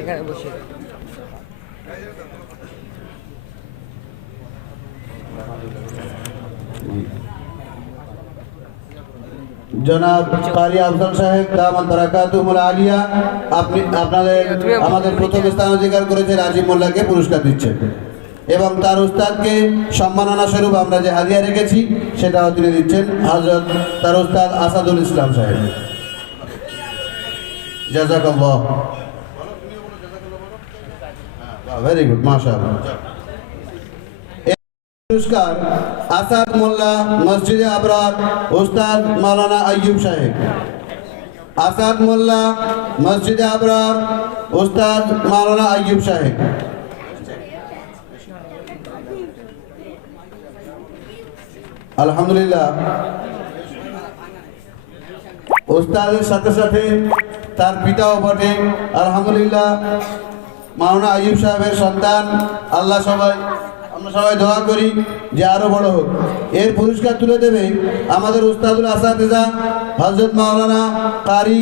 এখানে বসে জনাব কারি আফজল সাহেব দামাত বারাকাতুহুল আলিয়া আমাদের প্রথম স্থান অধিকার করেছে রাজীব মোল্লাকে পুরস্কার দিচ্ছেন এবং তার উস্তাদকে সম্মাননা স্বরূপ আমরা যে হাদিয়া রেখেছি সেটাও তিনি দিচ্ছেন হযরত তার উস্তাদ আসাদুল ইসলাম সাহেব। জাযাকাল্লাহ, ভেরি গুড, মাশাআল্লাহ। পুরস্কার আসাদ মোল্লা মসজিদে আবরার উস্তাদ মাওলানা আইয়ুব সাহেব। আসাদ মোল্লা মসজিদে আবরার উস্তাদ মাওলানা আইয়ুব সাহেব। আলহামদুলিল্লাহ, উস্তাদের সাথে সাথে তার পিতাও বটে। আলহামদুলিল্লাহ, মাওলানা আইয়ুব সাহেবের সন্তান। আল্লাহ আমরা সবাই দোয়া করি যে আরো বড় হোক। এর পুরস্কার তুলে দেবে আমাদের উস্তাদুল আসাতিজা হযরত মাওলানা কারি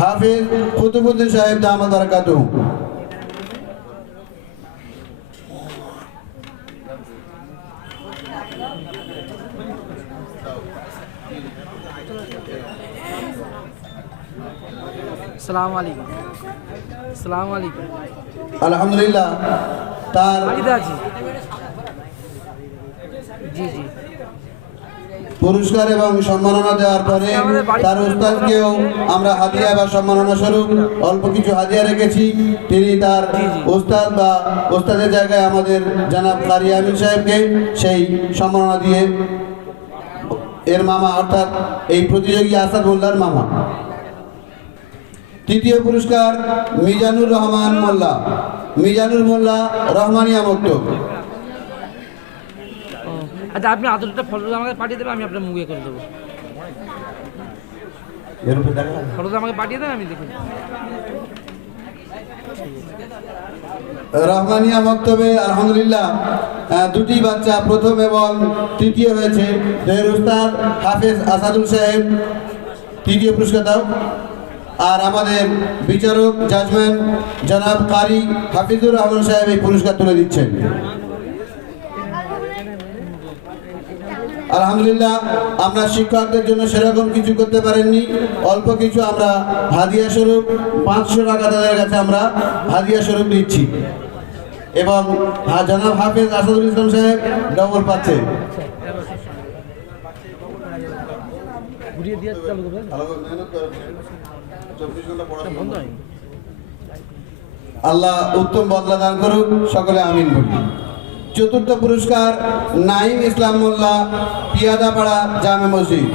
হাফেজ কুতুবউদ্দিন সাহেব দামাত বারাকাতুহু। আসসালামু আলাইকুম। আসসালামু আলাইকুম। আলহামদুলিল্লাহ, তার পুরস্কার এবং সম্মাননা দেওয়ার পরে তার উস্তাদকেও আমরা হাদিয়া বা সম্মাননা স্বরূপ অল্প কিছু হাদিয়া রেখেছি। তিনি তার উস্তাদ বা উস্তাদের জায়গায় আমাদের জনাব কারি আমিন সাহেবকে সেই সম্মাননা দিয়ে এর মামা অর্থাৎ এই প্রতিযোগী আসাদ মোল্লার মামা। তৃতীয় পুরস্কার মিজানুর রহমান মোল্লা, মিজানুর মোল্লা রহমানিয়া মক্তব। আচ্ছা, আপনি আদরটা ফটো আমাকে পাঠিয়ে দেবেন, আমি আপনার মুখে করে দেবো। ফটোটা আমাকে পাঠিয়ে দেবেন, আমি দেখুন। রহমানিয়া মক্তবে আলহামদুলিল্লাহ দুটি বাচ্চা প্রথম এবং তৃতীয় হয়েছে। এর উস্তাদ হাফেজ আসাদুল সাহেব তৃতীয় পুরস্কার দাও। আর আমাদের বিচারক জাজমেন্ট জনাব কারি হাফিজুর রহমান সাহেব এই পুরস্কার তুলে দিচ্ছেন। আলহামদুলিল্লাহ, আমরা শিক্ষকদের জন্য সেরকম কিছু করতে পারেননি, অল্প কিছু আমরা হাদিয়া স্বরূপ 500 টাকা তাদের কাছে আমরা হাদিয়া স্বরূপ দিচ্ছি এবং জনাব হাফেজ আসাদুল ইসলাম সাহেব ডবল পাচ্ছে। আল্লাহ উত্তম বদলা দান করুক, সকলে আমিন বলি। চতুর্থ পুরস্কার নাইম ইসলাম মোল্লা, পিয়াদাপাড়া জামে মসজিদ।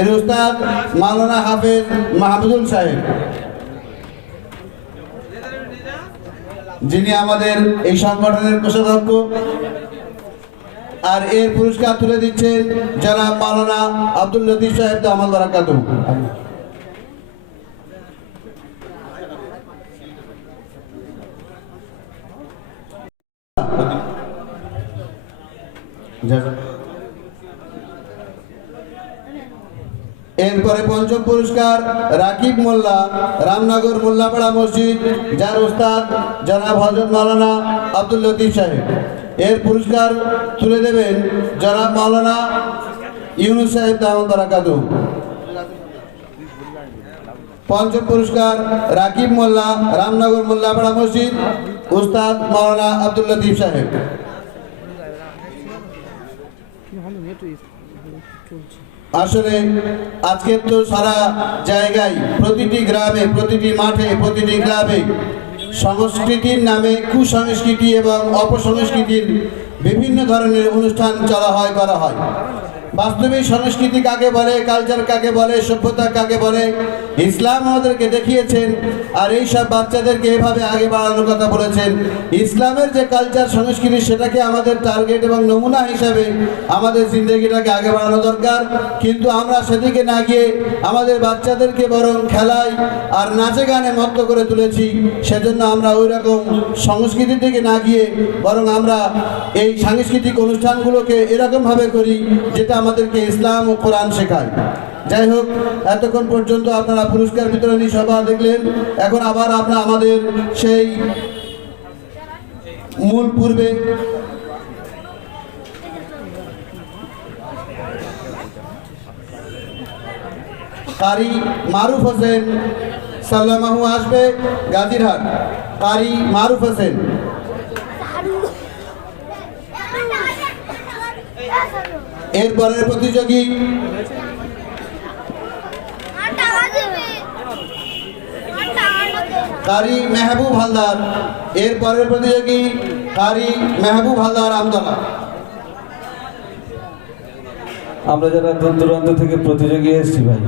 এর উস্তাদ মাওলানা হাফেজ মাহমুদুল সাহেব, যিনি আমাদের এই সংগঠনের কোষাধ্যক্ষ। আর এর পুরস্কার তুলে দিচ্ছেন জনাব মাওলানা আব্দুল লতিফ সাহেব দামাত বারাকাতুহু। এরপরে পঞ্চম পুরস্কার রাকিব মোল্লা, রামনগর মোল্লাপাড়া মসজিদ, যার উস্তাদ জনাব হযরত মাওলানা আব্দুল লতিফ সাহেব। এর পুরস্কার তুলে দেবেন জনাব মাওলানা ইউনুস সাহেব দামাত বারাকাতুহু। পঞ্চম পুরস্কার রাকিব মোল্লা, রামনগর মোল্লাপাড়া মসজিদ, উস্তাদ মাওলানা আব্দুল লতিফ সাহেব। আসলে আজকে তো সারা জায়গায় প্রতিটি গ্রামে, প্রতিটি মাঠে, প্রতিটি ক্লাবে সংস্কৃতির নামে কুসংস্কৃতি এবং অপসংস্কৃতির বিভিন্ন ধরনের অনুষ্ঠান করা হয়। বাস্তবিক সংস্কৃতি কাকে বলে, কালচার কাকে বলে, সভ্যতা কাকে বলে, ইসলাম আমাদেরকে দেখিয়েছেন। আর এই সব বাচ্চাদেরকে এভাবে আগে বাড়ানোর কথা বলেছেন। ইসলামের যে কালচার সংস্কৃতি সেটাকে আমাদের টার্গেট এবং নমুনা হিসাবে আমাদের জিন্দগিটাকে আগে বাড়ানো দরকার। কিন্তু আমরা সেদিকে না গিয়ে আমাদের বাচ্চাদেরকে বরং খেলায় আর নাচে গানে মত্ত করে তুলেছি। সেজন্য আমরা ওই রকম সংস্কৃতির দিকে না গিয়ে বরং আমরা এই সাংস্কৃতিক অনুষ্ঠানগুলোকে এরকমভাবে করি যেটা আমাদেরকে ইসলাম ও কোরআন শেখায়। যাই হোক, এতক্ষণ পর্যন্ত আপনারা পুরস্কার বিতরণী সভা দেখলেন। এখন আবার আমরা আমাদের সেই মূল পূর্বে কারি মারুফ হোসেন সাল্লামাহু আসবে গাজীরহাট। কারি মারুফ হোসেন। এরপরের প্রতিযোগী কারি মেহবুব হালদার। এরপরের প্রতিযোগী কারি মেহবুব হালদার আমতলা। আমরা যারা দূর দূরান্ত থেকে প্রতিযোগী এসেছি ভাই,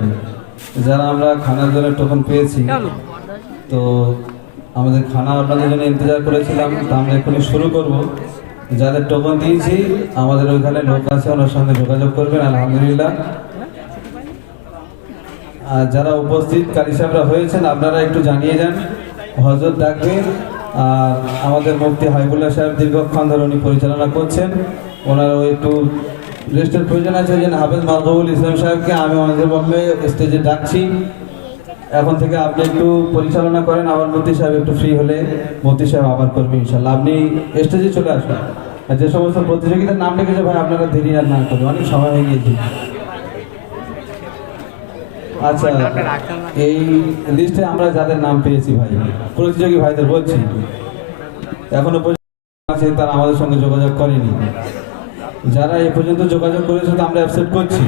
যারা আমরা খানার জন্য টোকন পেয়েছি, তো আমাদের খানা আপনাদের জন্য ইন্তজার করেছিলাম, তা আমরা এখনই শুরু করব। যাদের টোকন দিয়েছি আমাদের ওইখানে লোক আছে, ওনার সঙ্গে যোগাযোগ করবেন আলহামদুলিল্লাহ। আর যারা উপস্থিত কারি সাহেবরা হয়েছেন আপনারা একটু জানিয়ে যান, হজরত ডাকবেন। আর আমাদের মুফতি হাবিবুল্লাহ সাহেব দীর্ঘক্ষণ ধরে উনি পরিচালনা করছেন, ওনার ওই একটু রেস্টের প্রয়োজন আছে। ওই জন্য হাফেজ মাহবুবুল ইসলাম সাহেবকে আমি আমাদের বম্বে স্টেজে ডাকছি। এখন থেকে আপনি একটু পরিচালনা করেন, আবার মুফতি সাহেব একটু ফ্রি হলে মুফতি সাহেব আবার করবে ইনশাল্লাহ। আপনি স্টেজে চলে আসুন। আর যে সমস্ত প্রতিযোগিতার নাম লিখেছে ভাই আপনারা দেরি আর না করবেন, অনেক সময় হয়ে গিয়েছে। আচ্ছা, এই লিস্টে আমরা যাদের নাম পেয়েছি ভাই, প্রতিযোগী ভাইদের বলছি, এখনো পর্যন্ত আছে তারা আমাদের সঙ্গে যোগাযোগ করেনি। যারা এ পর্যন্ত যোগাযোগ করেছে তো আমরা অ্যাকসেপ্ট করছি।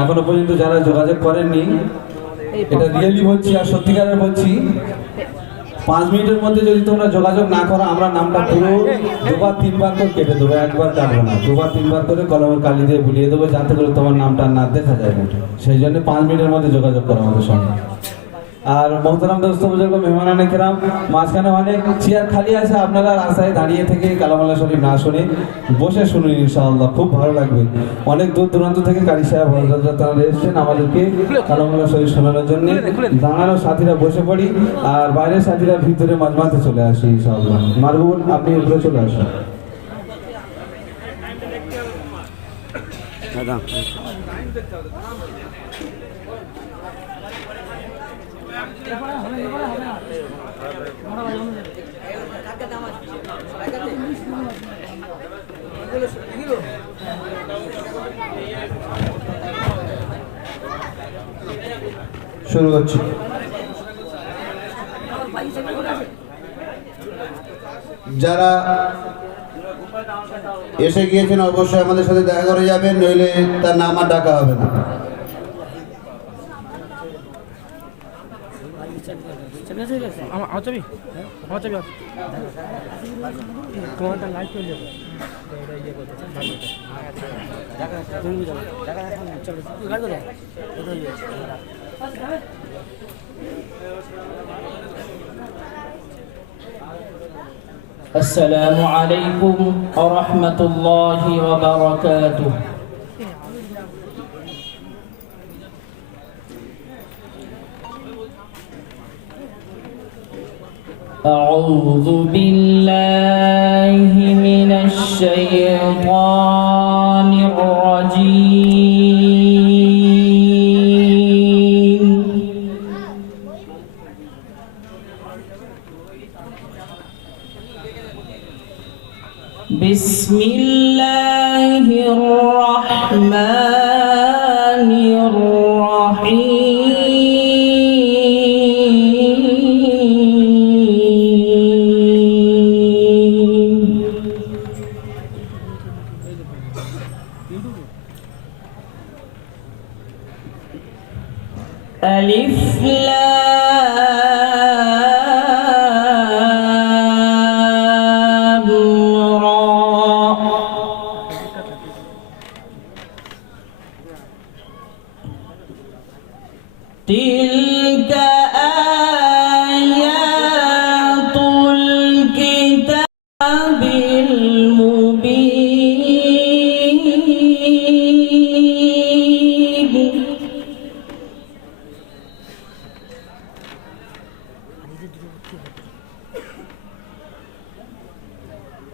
এখনো পর্যন্ত যারা যোগাযোগ করেননি, এটা রিয়েলি বলছি আর সত্যিকারের বলছি, 5 মিনিটের মধ্যে যদি তোমরা যোগাযোগ না করো, আমরা নামটা পুরো 2-3 বার করে কেটে দেবো, একবার কাটবো না, 2-3 বার করে কলমের কালি দিয়ে বুলিয়ে দেবো, যাতে করে তোমার নামটা না দেখা যায়। সেই জন্য 5 মিনিটের মধ্যে যোগাযোগ করো আমাদের সঙ্গে। আর মোহতারাম দোস্ত বুজুর্গ মেহমানানে কেরাম, মাঝখানে অনেক চেয়ার খালি আছে, আপনারা রাস্তায় দাঁড়িয়ে থেকে কালামাল্লাহ শরীফ না শুনে বসে শুনুন ইনশাআল্লাহ, খুব ভালো লাগবে। অনেক দূর দূরান্ত থেকে কারি সাহেব হযরত তারা এসেছেন আমাদেরকে কালামাল্লাহ শরীফ শোনানোর জন্য। দাঁড়ানো সাথীরা বসে পড়ি, আর বাইরের সাথীরা ভিতরে মাঝমাঝে চলে আসি ইনশাআল্লাহ। মারবুল আপনি উপরে চলে আসুন। শুরু করছি। যারা এসে গিয়েছেন অবশ্যই আমাদের সাথে দেখা করে যাবেন, নইলে তার নাম আর ডাকা হবে না। আমার চাবি তোমারটা লাইট চলে যাবে। السلام عليكم ورحمة الله وبركاته. أعوذ بالله من الشيطان الرجيم. بسم الله الرحمن الرحيم. ألف لام را. تلك آيات الكتاب المبين.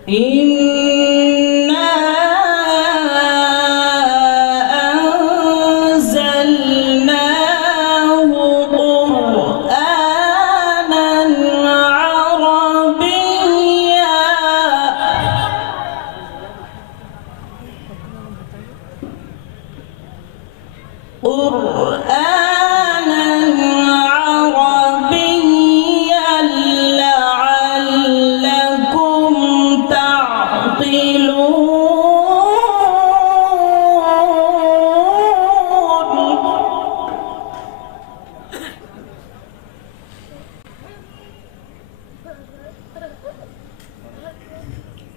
إنا أنزلنا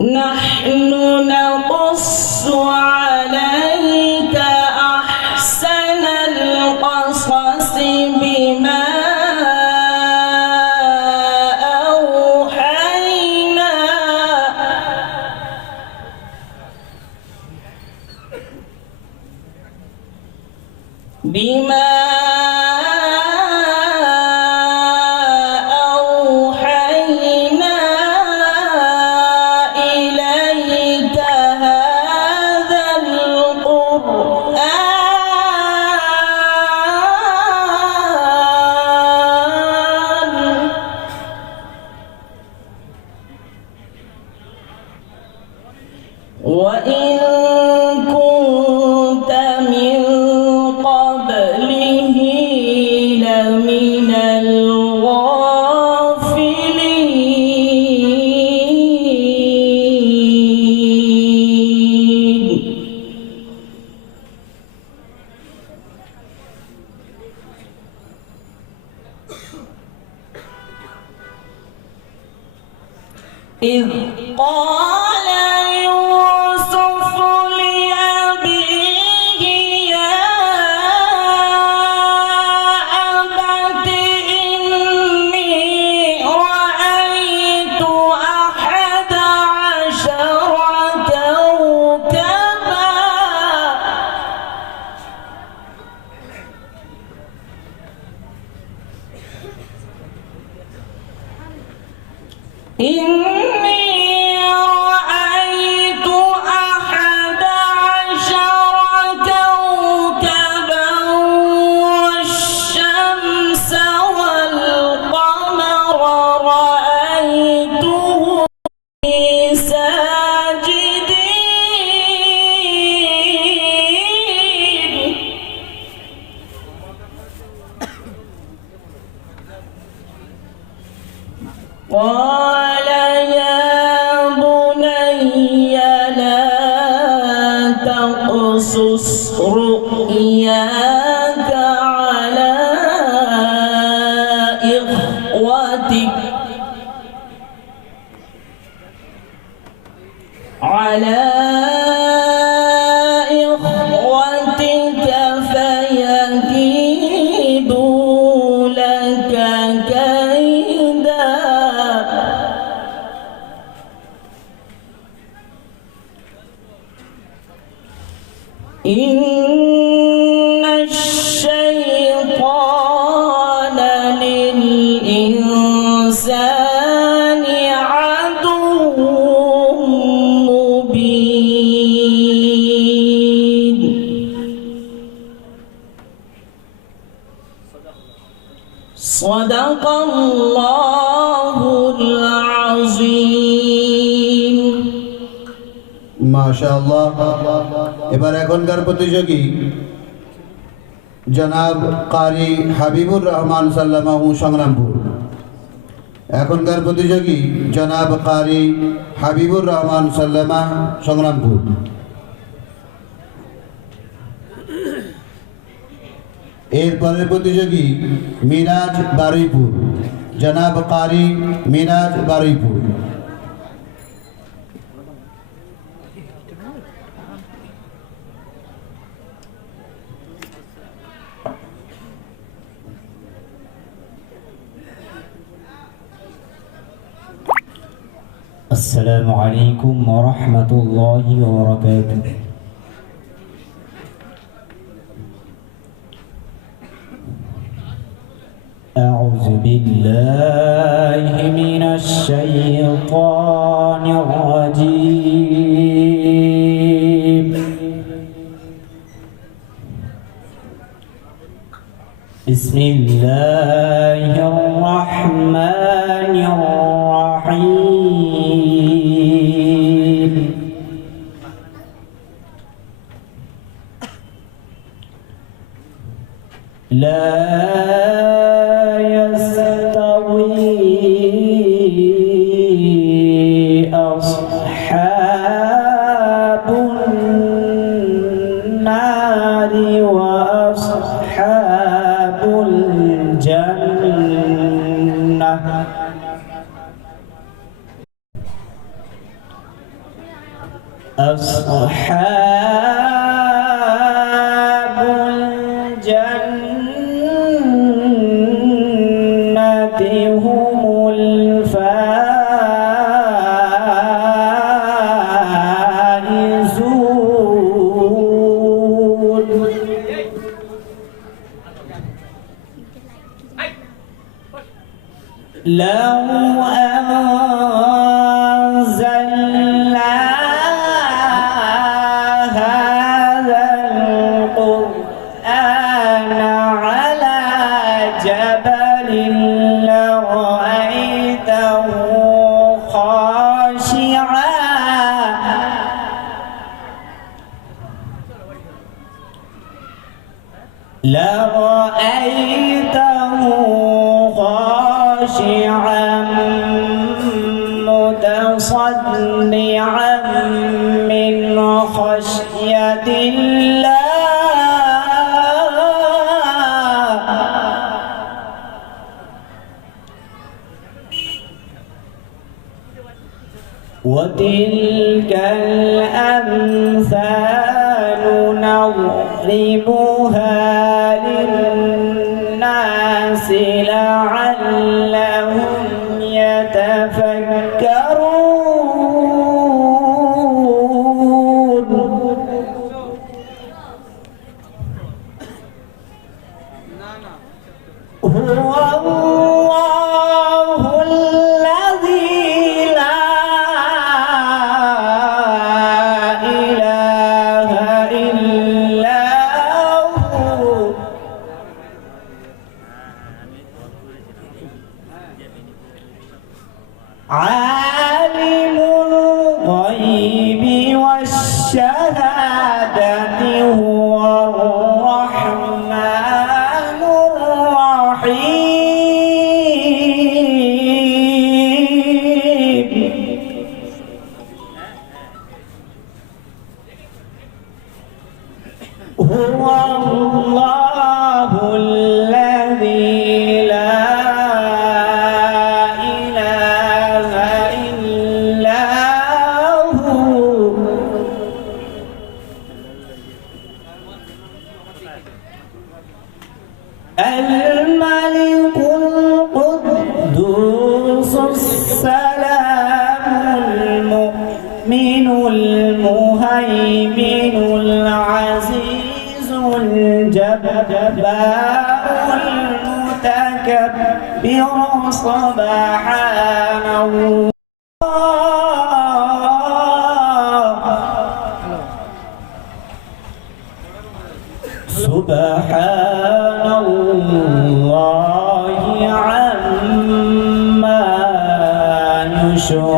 نحن نقص عليك أحسن القصص بما أوحينا إليك هذا القرآن وإن كنت من قبله لمن الغافلين إذ قال يوسف لأبيه يا أبت إني رأيت أحد عشر كوكبا إني رأيت أحد عشر كوكبا والشمس والقمر رأيتهم لي ساجدين قال يا بني لا تقصص رؤياك على إخوتك فيكيدوا لك كيدا إن الشيطان للإنسان عدو مبين صدق الله العظيم মাশাআল্লাহ। এবার এখনকার প্রতিযোগী জনাব কারি হাবিবুর রহমান সাল্লামাহু সংগ্রামপুর। এখনকার প্রতিযোগী জনাব কারি হাবিবুর রহমান সাল্লামা সংগ্রামপুর। এরপরের প্রতিযোগী মিরাজ বারুইপুর, জনাব কারি মিরাজ বারুইপুর। السلام عليكم ورحمة الله وبركاته. أعوذ بالله من الشيطان الرجيم. بسم الله الرحمن الرحيم. لا يستوي أصحاب النار وأصحاب الجنة أصحاب الجنة هم الفائزون لو أنزلنا هذا القرآن على جبل لرأيته خاشعا متصدعا من خشية الله وتلك الأمثال نضربها للناس لعلهم يتفكرون هو الله الذي لا إله إلا هو عالم الغيب والشهادة هو الرحمن الرحيم هو الله الذي لا إله إلا هو الملك القدوس السلام المؤمن المهيمن العزيز الجبار المتكبر سبحان الله سبحان الله عما يشركون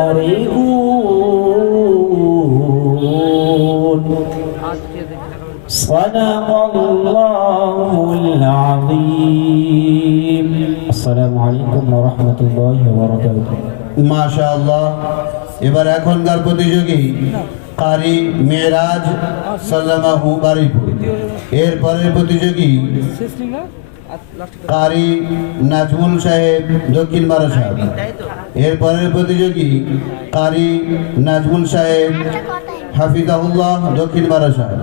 صدق الله العظيم السلام عليكم ورحمة الله وبركاته মাশাআল্লাহ। এবার এখনকার প্রতিযোগী কারি মেরাজ সাল্লামাহু বারিপুর। এর পরের প্রতিযোগী কারি নাজমুল সাহেব দক্ষিণ বারাসাত। এর পরের প্রতিযোগী কারি নাজমুল সাহেব হাফিজাহুল্লাহ দক্ষিণ বারাসাত।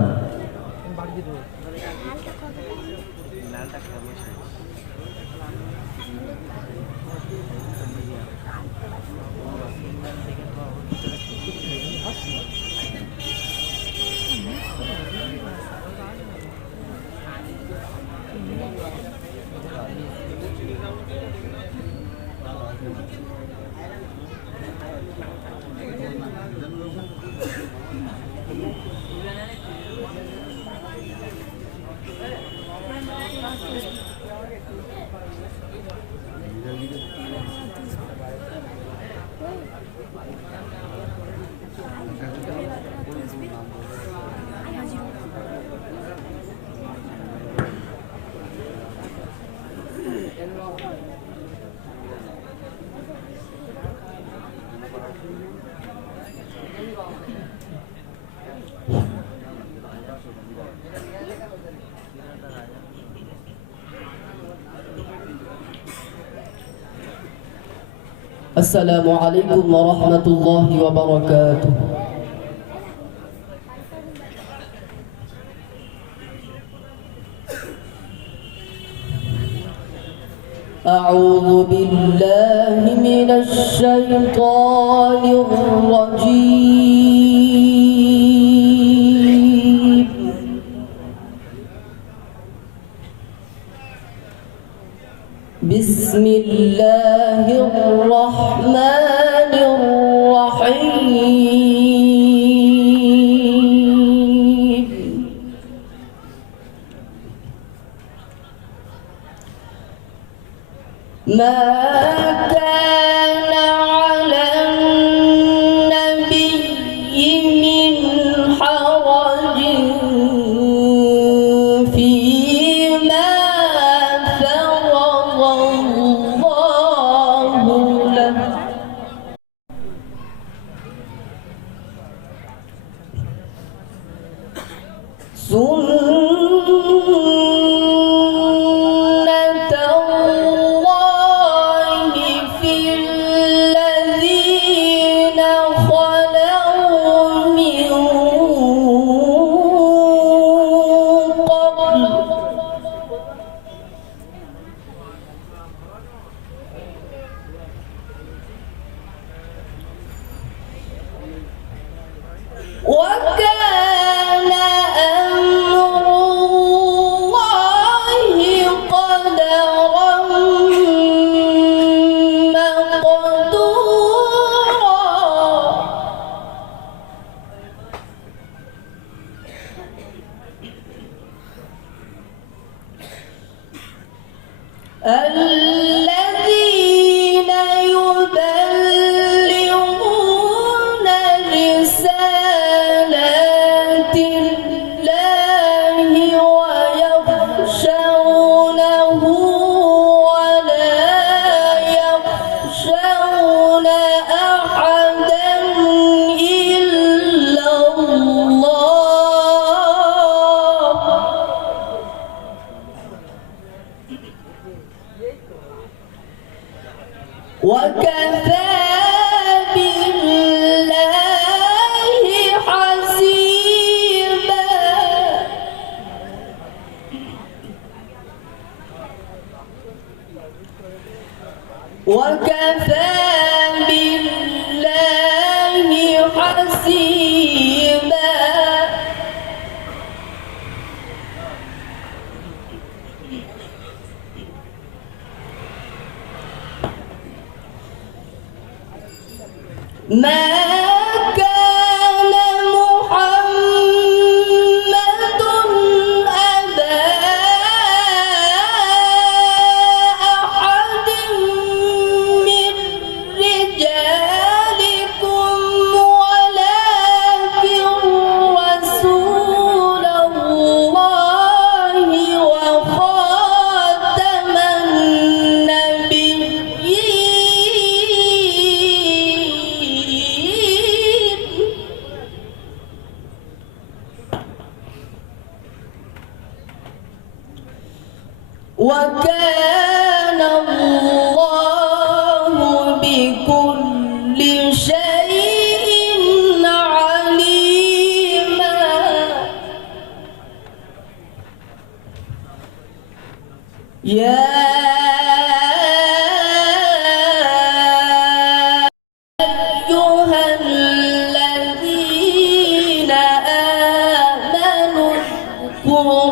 السلام عليكم ورحمة الله وبركاته أعوذ بالله من الشيطان الرجيم بسم الله الرحمن الرحيم ما كان على النبي من حرج فيما فرض الله له سنة الله في الذين خلوا من قبل وكان أمر الله قدرا مقدورا الذين يبلغون رسالات الله ويخشونه ولا يخشون أحدا إلا الله وكفى بالله حسيبا وكفى بالله حسيبا ما كان محمد أبا أحد من رجالكم ولكن رسول الله وخاتم النبيين وكان الله بكل شيء عليما يا أيها الذين آمنوا اذكروا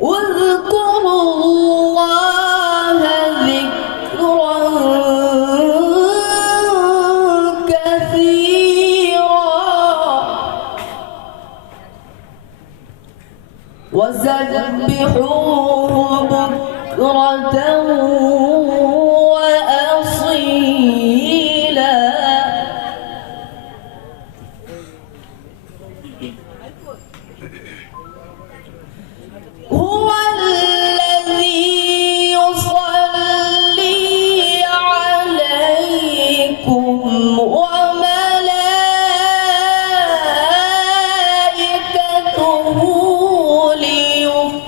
واذكروا الله ذكرا كثيرا وسبحوه بكرة وأصيلا هو الذي يصلي عليكم وملائكته ليخرجكم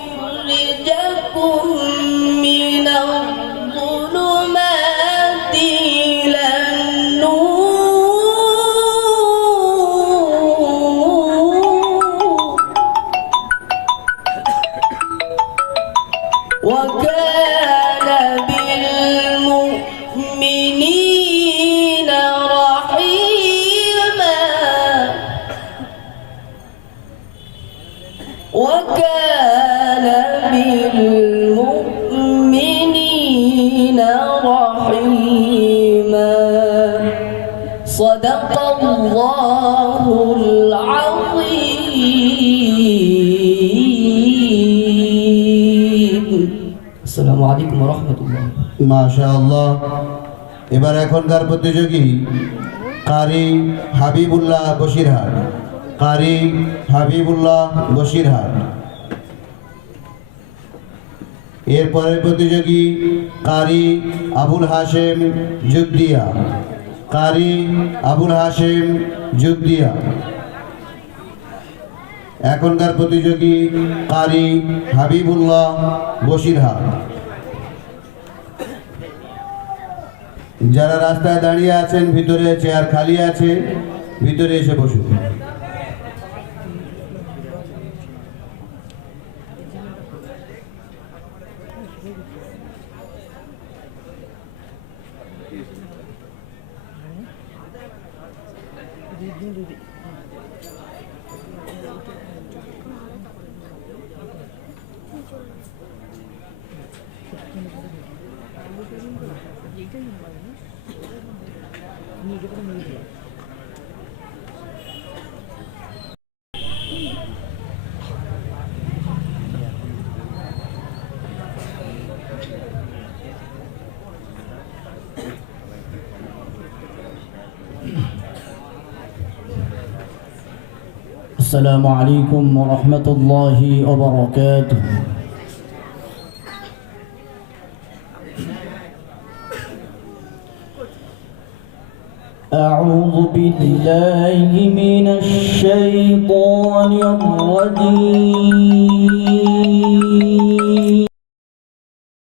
من الظلمات الله العظيم السلام عليكم ورحمة الله মাশাআল্লাহ। এবার এখনকার প্রতিযোগী কারি হাবিবুল্লাহ বসিরহাট, কারি হাবিবুল্লাহ বসিরহাট। এরপরের প্রতিযোগী কারি আবুল হাশেম জুদ্দিয়া, কারি আবুল হাশেম জুদ্দিয়া। এখনকার প্রতিযোগী কারি হাবিবুল্লাহ বসিরহাট। যারা রাস্তায় দাঁড়িয়ে আছেন, ভিতরে চেয়ার খালি আছে, ভিতরে এসে বসুন। السلام عليكم ورحمة الله وبركاته. أعوذ بالله من الشيطان الرجيم.